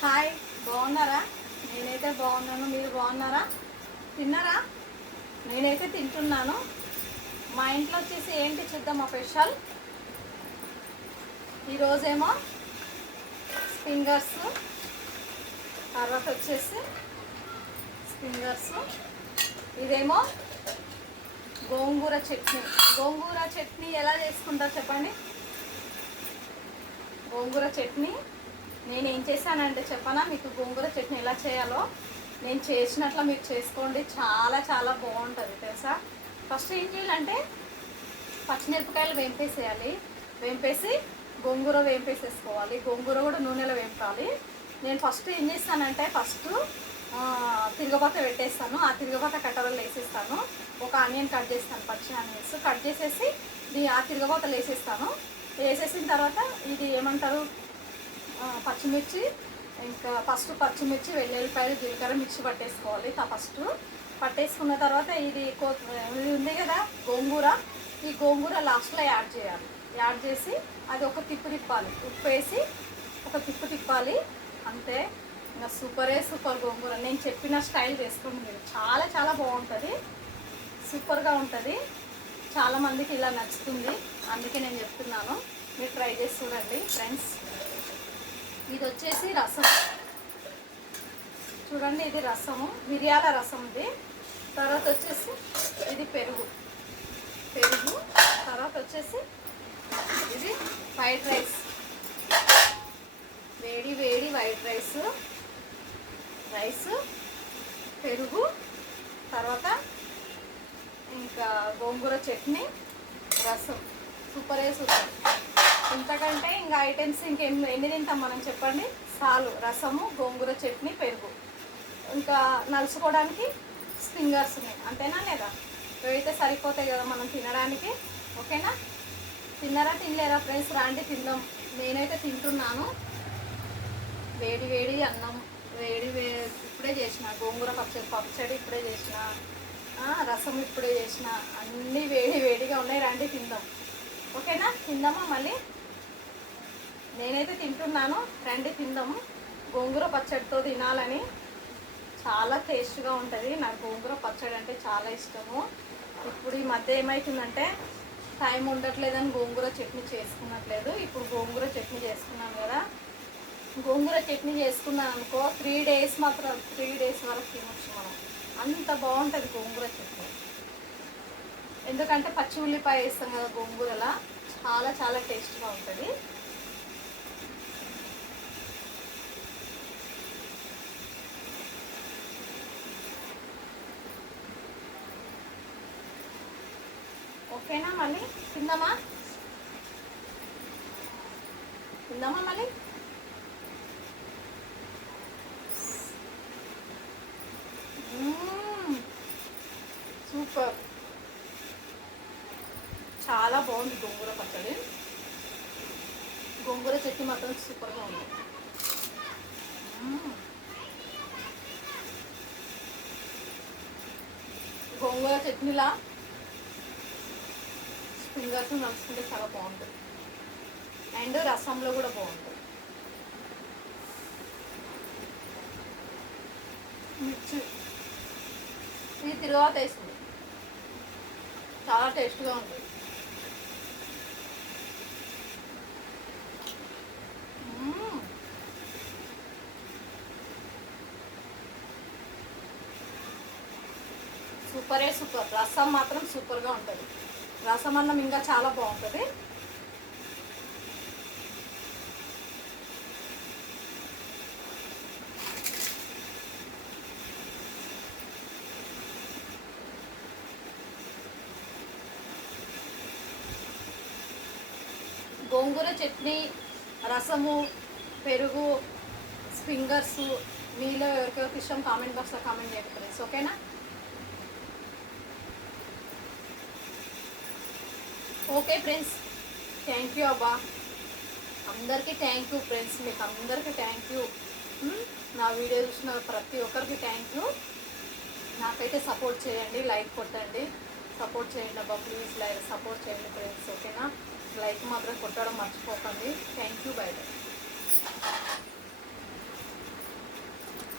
Hi, బాగున్నారా? నేనైతే బాగున్నాను. మీరు బాగున్నారా? తిన్నారా? నేనైతే తింటున్నాను. మా ఇంట్లో వచ్చేసి ఏంటి చూద్దాం. మా స్పెషల్ ఈరోజేమో ఫింగర్స్, తర్వాత వచ్చేసి ఫింగర్స్, ఇదేమో గోంగూర చట్నీ. గోంగూర చట్నీ ఎలా చేసుకుంటారు చెప్పండి? గోంగూర చట్నీ నేను ఏం చేశానంటే చెప్పనా మీకు. గోంగూర చట్నీ ఎలా చేయాలో నేను చేసినట్లు మీరు చేసుకోండి. చాలా చాలా బాగుంటుంది తెలుసా. ఫస్ట్ ఏం చేయాలంటే పచ్చిమిరపకాయలు వేంపేసేయాలి. వేంపేసి గోంగూర వేంపేసేసుకోవాలి. గోంగూర కూడా నూనెలో వేంపాలి. నేను ఫస్ట్ ఏం చేస్తానంటే తిరగబాత పెట్టేస్తాను. ఆ తిరగబాత కట్టవల్లో వేసేస్తాను. ఒక ఆనియన్ కట్ చేస్తాను, పచ్చి ఆనియన్స్ కట్ చేసేసి ఆ తిరగబాతలు వేసేస్తాను. వేసేసిన తర్వాత ఇది ఏమంటారు, పచ్చిమిర్చి, ఇంకా ఫస్ట్ పచ్చిమిర్చి, వెల్లుల్లిపాయలు, జీలకర్ర మిక్సీ పట్టేసుకోవాలి. ఫస్ట్ పట్టేసుకున్న తర్వాత ఇది ఉంది కదా గోంగూర, ఈ గోంగూర లాస్ట్లో యాడ్ చేయాలి. యాడ్ చేసి అది ఒక తిప్పు తిప్పాలి. ఉప్పు వేసి ఒక తిప్పు తిప్పాలి. అంతే. ఇంకా సూపర్ గోంగూర. నేను చెప్పిన స్టైల్ చేసుకోండి మీరు. చాలా చాలా బాగుంటుంది, సూపర్గా ఉంటుంది. చాలామందికి ఇలా నచ్చుతుంది, అందుకే నేను చెప్తున్నాను. మీరు ట్రై చేసి చూడండి ఫ్రెండ్స్. ఇది వచ్చేసి రసం చూడండి. ఇది రసము, మిరియాల రసం. ఇది తర్వాత వచ్చేసి ఇది పెరుగు. తర్వాత వచ్చేసి ఇది వైట్ రైస్, వేడి వేడి వైట్ రైస్, పెరుగు, తర్వాత ఇంకా గోంగూర చట్నీ, రసం. సూపర్. ఇంతకంటే ఇంకా ఐటమ్స్ ఎన్ని తింటాం మనం చెప్పండి? చాలు. రసము, గోంగూర చట్నీ, పెరుగు, ఇంకా నలుచుకోవడానికి ఫింగర్స్ ఉన్నాయి. అంతేనా లేదా? ఇవైతే సరిపోతాయి కదా మనం తినడానికి. ఓకేనా? తిన్నారా తినలేరా ఫ్రెండ్స్? రాండి తిందాం. నేనైతే తింటున్నాను. వేడి వేడి అన్నం, ఇప్పుడే చేసిన గోంగూర పచ్చడి ఇప్పుడే చేసిన, రసం ఇప్పుడే చేసిన. అన్నీ వేడి వేడిగా ఉన్నాయి. రండి తిందాం. ఓకేనా? తిందామా మళ్ళీ? నేనైతే తింటున్నాను. రండి తిందాము. గోంగూర పచ్చడితో తినాలని చాలా టేస్ట్గా ఉంటుంది. నాకు గోంగూర పచ్చడి అంటే చాలా ఇష్టము. ఇప్పుడు ఈ మధ్య ఏమవుతుందంటే టైం ఉండట్లేదని గోంగూర చట్నీ చేసుకున్నట్లేదు. ఇప్పుడు గోంగూర చట్నీ చేసుకున్నాను కదా. గోంగూర చట్నీ చేసుకున్నాను అనుకో 3 days మాత్రం 3 days వరకు తినొచ్చు మనం. అంత బాగుంటుంది గోంగూర చట్నీ. ఎందుకంటే పచ్చి ఉల్లిపాయ వేస్తాం కదా గోంగూరలా, చాలా చాలా టేస్ట్గా ఉంటుంది. ఓకేనా? మళ్ళీ తిందామా మళ్ళీ? సూపర్. చాలా బాగుంది గోంగూర పచ్చడి. గోంగూర చట్నీ మాత్రం సూపర్గా ఉంది. గోంగూర చట్నీలా ఫింగర్స్ నడుచుకుంటే చాలా బాగుంటుంది. అండ్ రసంలో కూడా బాగుంటుంది. మిర్చి ఇది తిరువాత వేస్తుంది. చాలా టేస్ట్గా ఉంటుంది. సూపర్. రసం మాత్రం సూపర్గా ఉంటుంది. రసం అన్నం ఇంకా చాలా బాగుంటుంది. గోంగూర చట్నీ, రసము, పెరుగు, ఫింగర్స్ మీలో ఎవరికెవరికి ఇష్టం కామెంట్ బాక్స్లో కామెంట్ చేయండి ఫ్రెండ్స్. ఓకేనా? ఓకే ఫ్రెండ్స్, థ్యాంక్ యూ అబ్బా. అందరికీ థ్యాంక్ యూ ఫ్రెండ్స్. మీకు అందరికీ థ్యాంక్ యూ. నా వీడియో చూసిన ప్రతి ఒక్కరికి థ్యాంక్ యూ. నాకైతే సపోర్ట్ చేయండి, లైక్ కొట్టండి. సపోర్ట్ చేయండి అబ్బా ప్లీజ్. సపోర్ట్ చేయండి ఫ్రెండ్స్. ఓకేనా? లైక్ మాత్రం కొట్టడం మర్చిపోకండి. Thank you. By by.